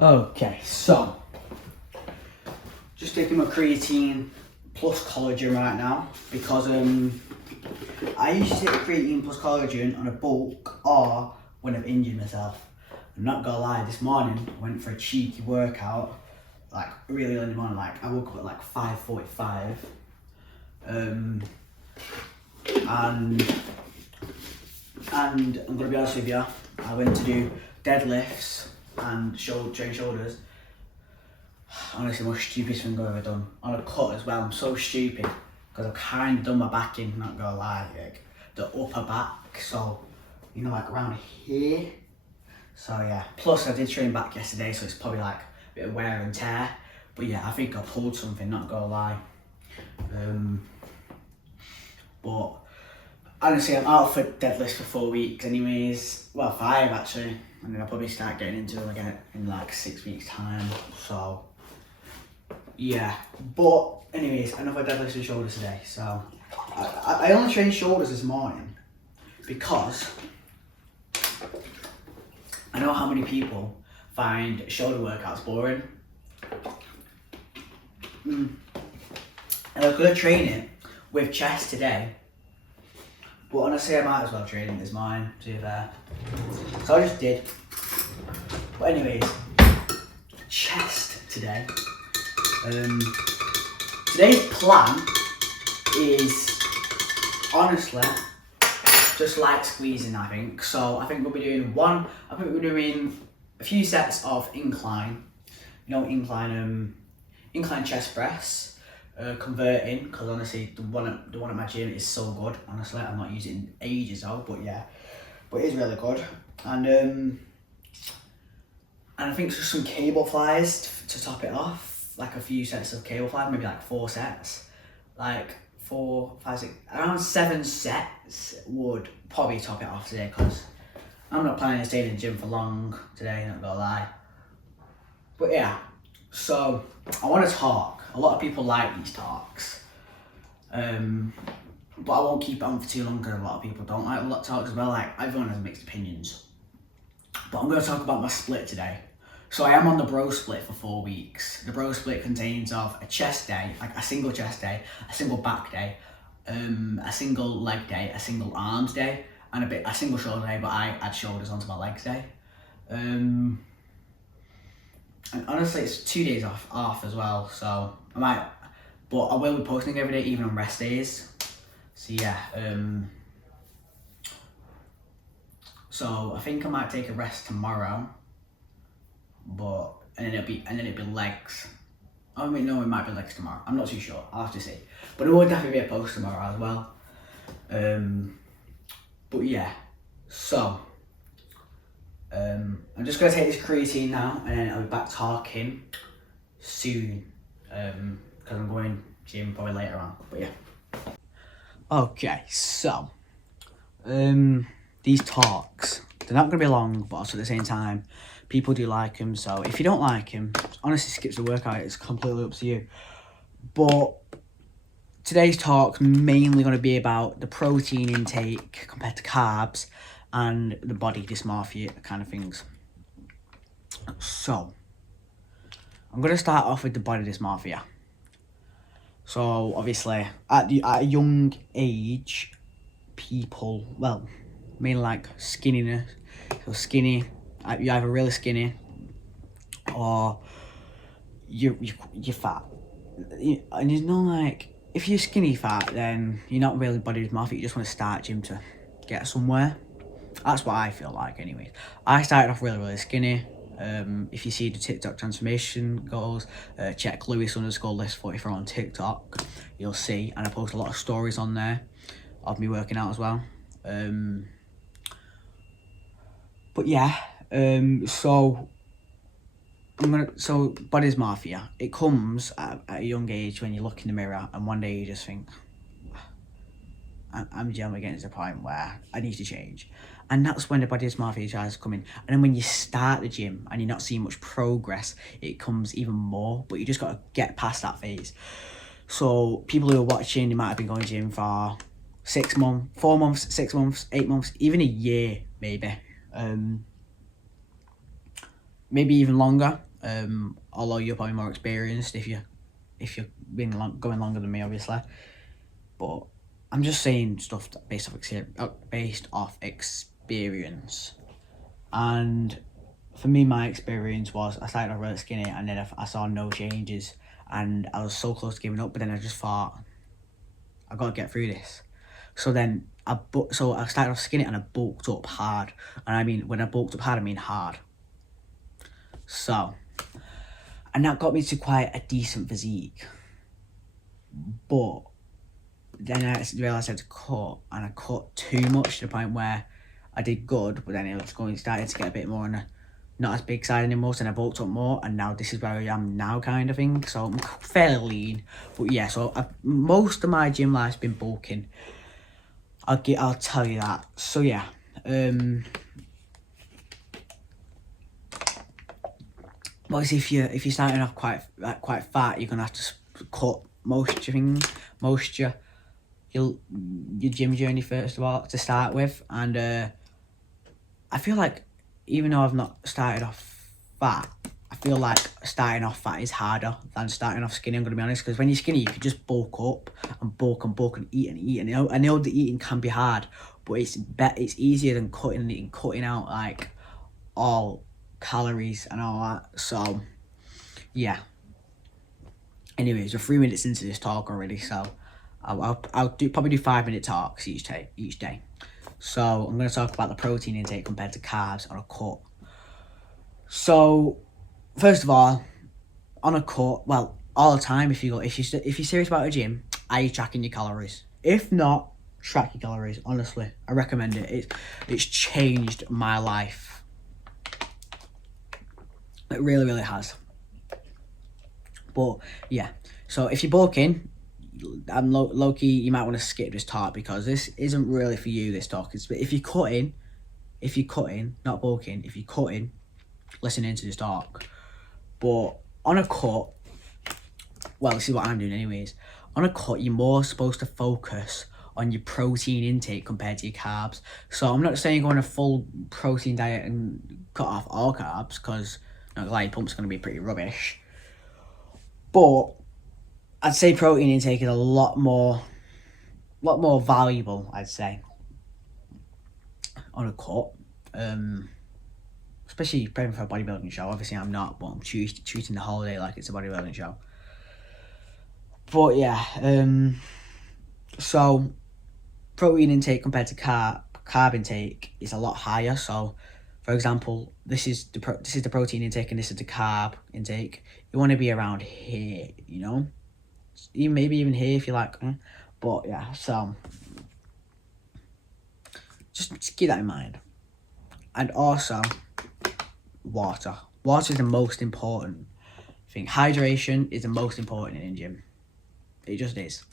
Okay, so just taking my creatine plus collagen right now because I usually take creatine plus collagen on a bulk or when I've injured myself. I'm not gonna lie, this morning I went for a cheeky workout, like really early in the morning. Like I woke up at like 5:45, and I'm gonna be honest with you, I went to do deadlifts and train shoulders. Honestly, the most stupidest thing I've ever done. On a cut as well, I'm so stupid because I've kind of done my back in, not gonna lie, like the upper back, so you know, like around here. So yeah, plus I did train back yesterday, so it's probably like a bit of wear and tear. But yeah, I think I pulled something, not gonna lie. But honestly, I'm out for deadlifts for 4 weeks anyways. Well, 5 actually. And then I'll probably start getting into them again in like 6 weeks time. So yeah, but anyways, another deadlifts and shoulders today. So I only trained shoulders this morning because I know how many people find shoulder workouts boring. And I was gonna train it with chest today, but honestly I might as well train it this morning, to be fair. So I just did. But anyways, chest today. Today's plan is honestly just light squeezing, I think. So I think we'll be doing a few sets of incline, incline chest press, converting, because honestly the one at my gym is so good. Honestly, I'm not using it in ages though, but yeah, but it is really good. And I think just some cable flies to top it off, like a few sets of cable flies, maybe like 4 sets, like 4, 5, 6, around 7 sets would probably top it off today, because I'm not planning to stay in the gym for long today, not gonna lie. But yeah, so I want to talk. A lot of people like these talks, but I won't keep it on for too long because a lot of people don't like a lot of talks as well. Like everyone has mixed opinions. But I'm going to talk about my split today. So I am on the bro split for 4 weeks. The bro split contains of a chest day, like a single chest day, a single back day, a single leg day, a single arms day, and a single shoulder day, but I add shoulders onto my legs day. And honestly, it's 2 days off as well, so but I will be posting every day, even on rest days. So yeah, so I think I might take a rest tomorrow, and then it'll be legs. I mean, no, it might be legs tomorrow. I'm not too sure. I'll have to see. But it will definitely be a post tomorrow as well. But yeah, so I'm just gonna take this creatine now, and then I'll be back talking soon. Because I'm going gym probably later on. But yeah. Okay, so these talks, they're not gonna be long, but also at the same time, people do like them. So if you don't like them, honestly skip the workout. It's completely up to you. But today's talk's mainly going to be about the protein intake compared to carbs and the body dysmorphia kind of things. So I'm going to start off with the body dysmorphia. So obviously at a young age, people, well, mainly like skinniness, so skinny, you're either really skinny or you're fat. And there's no like, if you're skinny fat, then you're not really body dysmorphic, you just want to start gym to get somewhere. That's what I feel like anyways. I started off really skinny. If you see the TikTok transformation goals, check Lewis_list44 on TikTok, you'll see, and I post a lot of stories on there of me working out as well. But yeah, so body dysmorphia, it comes at a young age when you look in the mirror and one day you just think, I'm getting to the point where I need to change. And that's when the body dysmorphia tries to come in. And then when you start the gym and you're not seeing much progress, it comes even more, but you just got to get past that phase. So people who are watching, they might have been going to gym for 6 months, 4 months, 6 months, 8 months, even a year maybe. maybe even longer. Although you're probably more experienced if you're going longer than me, obviously. But I'm just saying stuff that based off experience. And for me, my experience was I started off really skinny, and then I saw no changes, and I was so close to giving up. But then I just thought, I gotta get through this. So then I started off skinny, and I bulked up hard. And I mean, when I bulked up hard, I mean hard. So, and that got me to quite a decent physique. But then I realised I had to cut, and I cut too much to the point where I did good, but then it was started to get a bit more on a not as big side anymore, so then I bulked up more, and now this is where I am now, kind of thing. So I'm fairly lean, but yeah. So most of my gym life's been bulking. I'll tell you that. So yeah, obviously if you're starting off quite fat, you're gonna have to cut most your gym journey first of all to start with. And I feel like even though I've not started off fat, I feel like starting off fat is harder than starting off skinny, I'm gonna be honest, because when you're skinny you can just bulk up and bulk and eat and eat, and I know the eating can be hard, but it's easier than cutting out like all calories and all that. So yeah, anyways, we're 3 minutes into this talk already, so I'll probably do 5-minute talks each day. So I'm going to talk about the protein intake compared to carbs on a cut. So first of all, on a cut, well, all the time, if you're serious about a gym, are you tracking your calories? If not, track your calories. Honestly, I recommend it. It's changed my life. It really, really has. But yeah, so if you're bulking, I'm low key, you might want to skip this talk because this isn't really for you. This talk is, but if you're cutting, not bulking, if you're cutting, listen into this talk. But on a cut, well, this is what I'm doing anyways. On a cut, you're more supposed to focus on your protein intake compared to your carbs. So I'm not saying go on a full protein diet and cut off all carbs, because not gonna lie, your pump's gonna be pretty rubbish. But I'd say protein intake is a lot more valuable, I'd say, on a cut. Especially preparing for a bodybuilding show. Obviously I'm not, but I'm treating the whole day like it's a bodybuilding show. But yeah, so protein intake compared to carb intake is a lot higher. So for example, this is the protein intake and this is the carb intake. You want to be around here, maybe even here if you like. But yeah, so just keep that in mind. And also, water. Water is the most important thing. Hydration is the most important in a gym. It just is.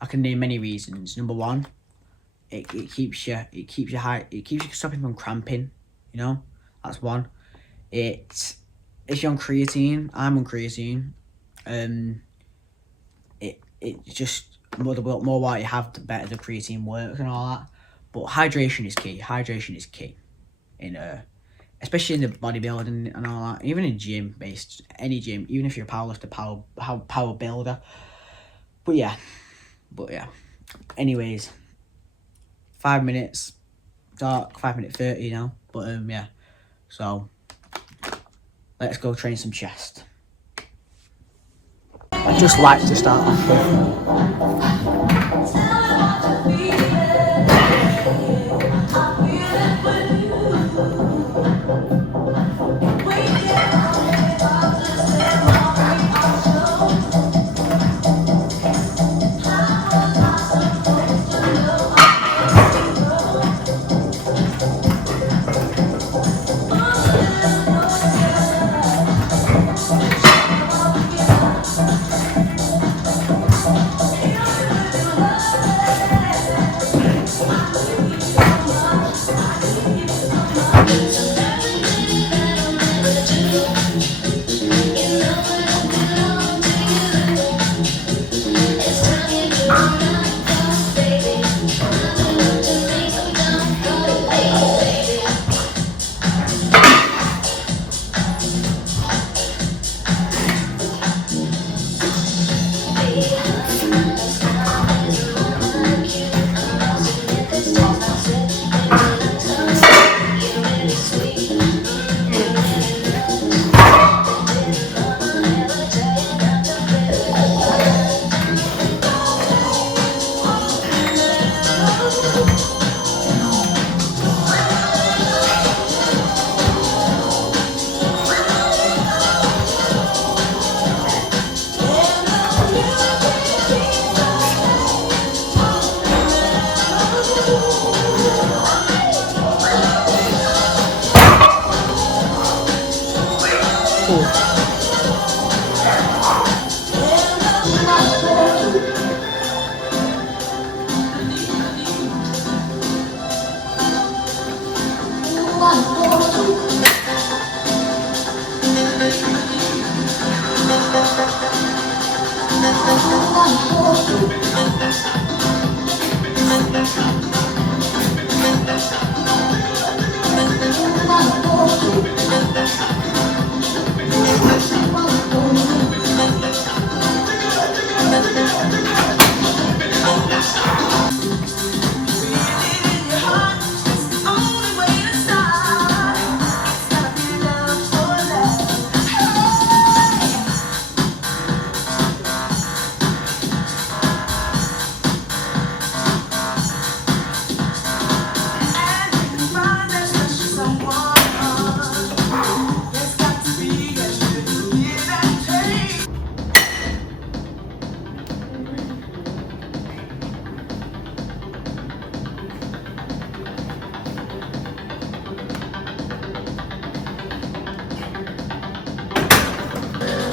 I can name many reasons. Number one, it keeps you stopping from cramping. That's one. If you're on creatine, I'm on creatine. It just the more water you have, the better the creatine works and all that. But hydration is key. Hydration is key especially in the bodybuilding and all that. Even in any gym, even if you're a powerlifter, power builder. But yeah. Anyways, 5 minutes, dark, 5 minute 30 now. But yeah. So let's go train some chest. I just like to start off with.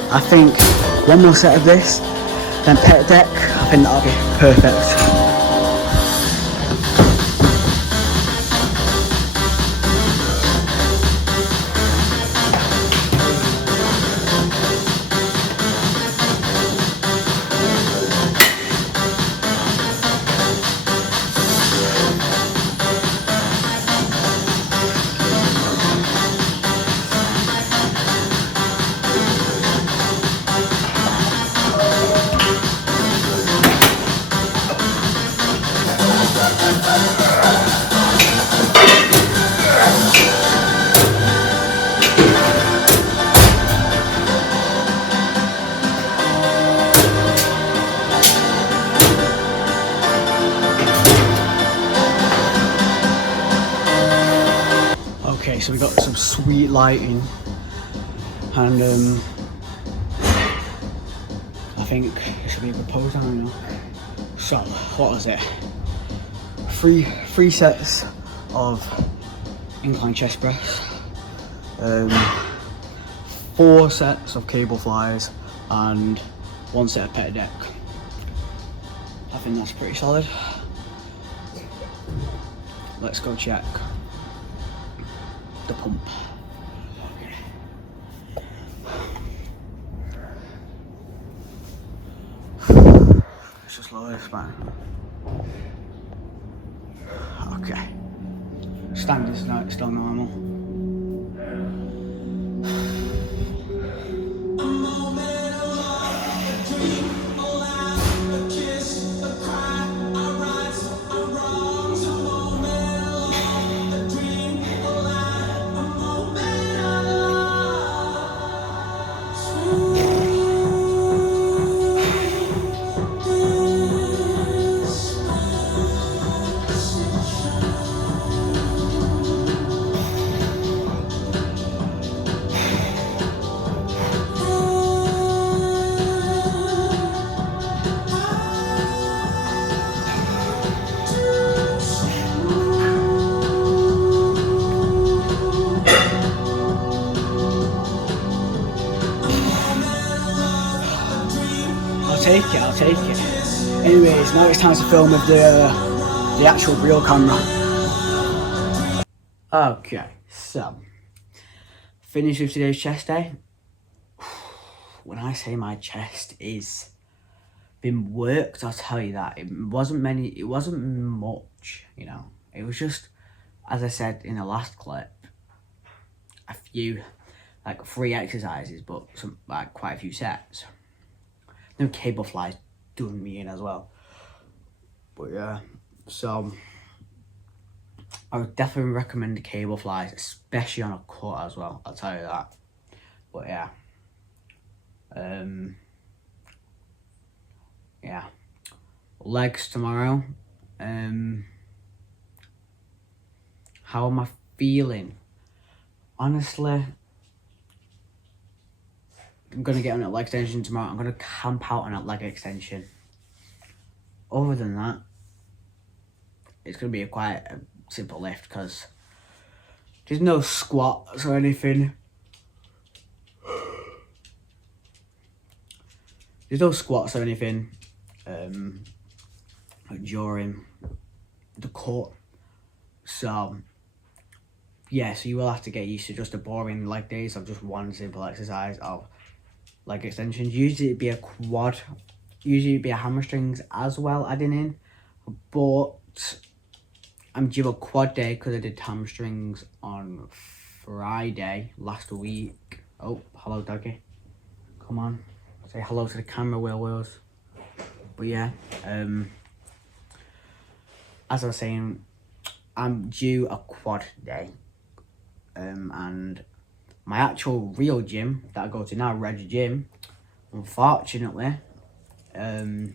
I think one more set of this, then pet deck, I think that'll be perfect. Okay, so we got some sweet lighting, and I think it should be a good pose, I don't know. So, what was it? Three sets of incline chest press, 4 sets of cable flies, and 1 set of pec deck. I think that's pretty solid. Let's go check the pump. Let's just lower this back. Okay. Standard's still normal. I'll take it. Anyways, now it's time to film with the actual real camera. Okay, so finish with today's chest day. When I say my chest is been worked, I'll tell you that. It wasn't much, you know. It was just, as I said in the last clip, a few, like 3 exercises, but some, like, quite a few sets. No cable flies doing me in as well. But yeah, so I would definitely recommend the cable flies, especially on a cut as well, I'll tell you that. But yeah. Yeah. Legs tomorrow. How am I feeling? Honestly, I'm going to get on a leg extension tomorrow. I'm going to camp out on a leg extension. Other than that, it's going to be quite a simple lift because there's no squats or anything. There's no squats or anything during the cut. So yeah, so you will have to get used to just a boring leg days of just one simple exercise of leg extensions. Usually it'd be a quad, usually it'd be a hamstrings as well adding in, but I'm due a quad day because I did hamstrings on Friday last week. Oh, hello doggy. Come on, say hello to the camera, Wills. But yeah, as I was saying, I'm due a quad day. And my actual real gym that I go to now, Red Gym, unfortunately, the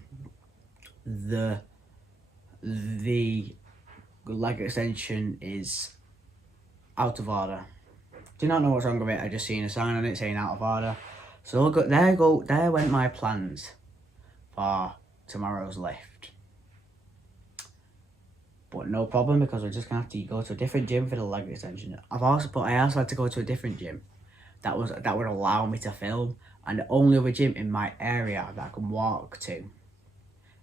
leg extension is out of order. Do not know what's wrong with it. I just seen a sign on it saying out of order. So there went my plans for tomorrow's lift. But no problem, because we're just gonna have to go to a different gym for the leg extension. I also had to go to a different gym that would allow me to film, and the only other gym in my area that I can walk to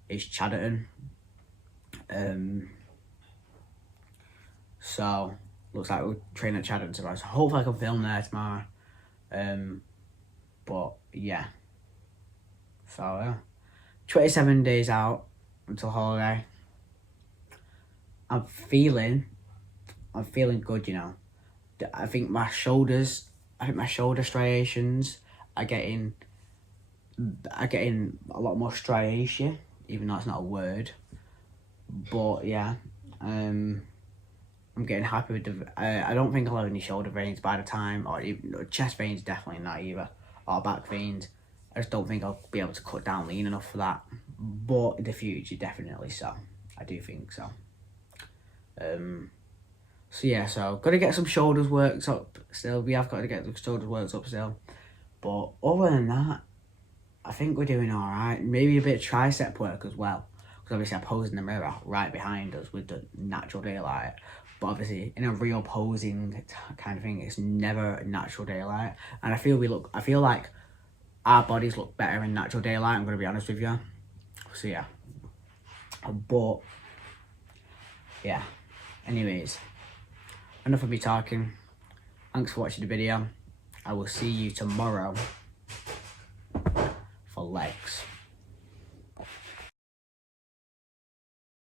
is Chadderton. So looks like we'll train at Chadderton tomorrow. So hopefully I can film there tomorrow. But yeah. So yeah. 27 days out until holiday. I'm feeling good, you know. I think my shoulder striations are getting a lot more striation, even though it's not a word. But yeah, I'm getting happy with the. I don't think I'll have any shoulder veins by the time, or even chest veins, definitely not either, or back veins. I just don't think I'll be able to cut down lean enough for that. But in the future, definitely so. I do think so. So yeah, so got to get some shoulders worked up still. We have got to get the shoulders worked up still. But other than that, I think we're doing all right. Maybe a bit of tricep work as well. Because obviously I'm posing the mirror right behind us with the natural daylight. But obviously in a real posing kind of thing, it's never natural daylight. And I feel like our bodies look better in natural daylight, I'm going to be honest with you. So yeah. But yeah. Anyways, enough of me talking. Thanks for watching the video. I will see you tomorrow for legs.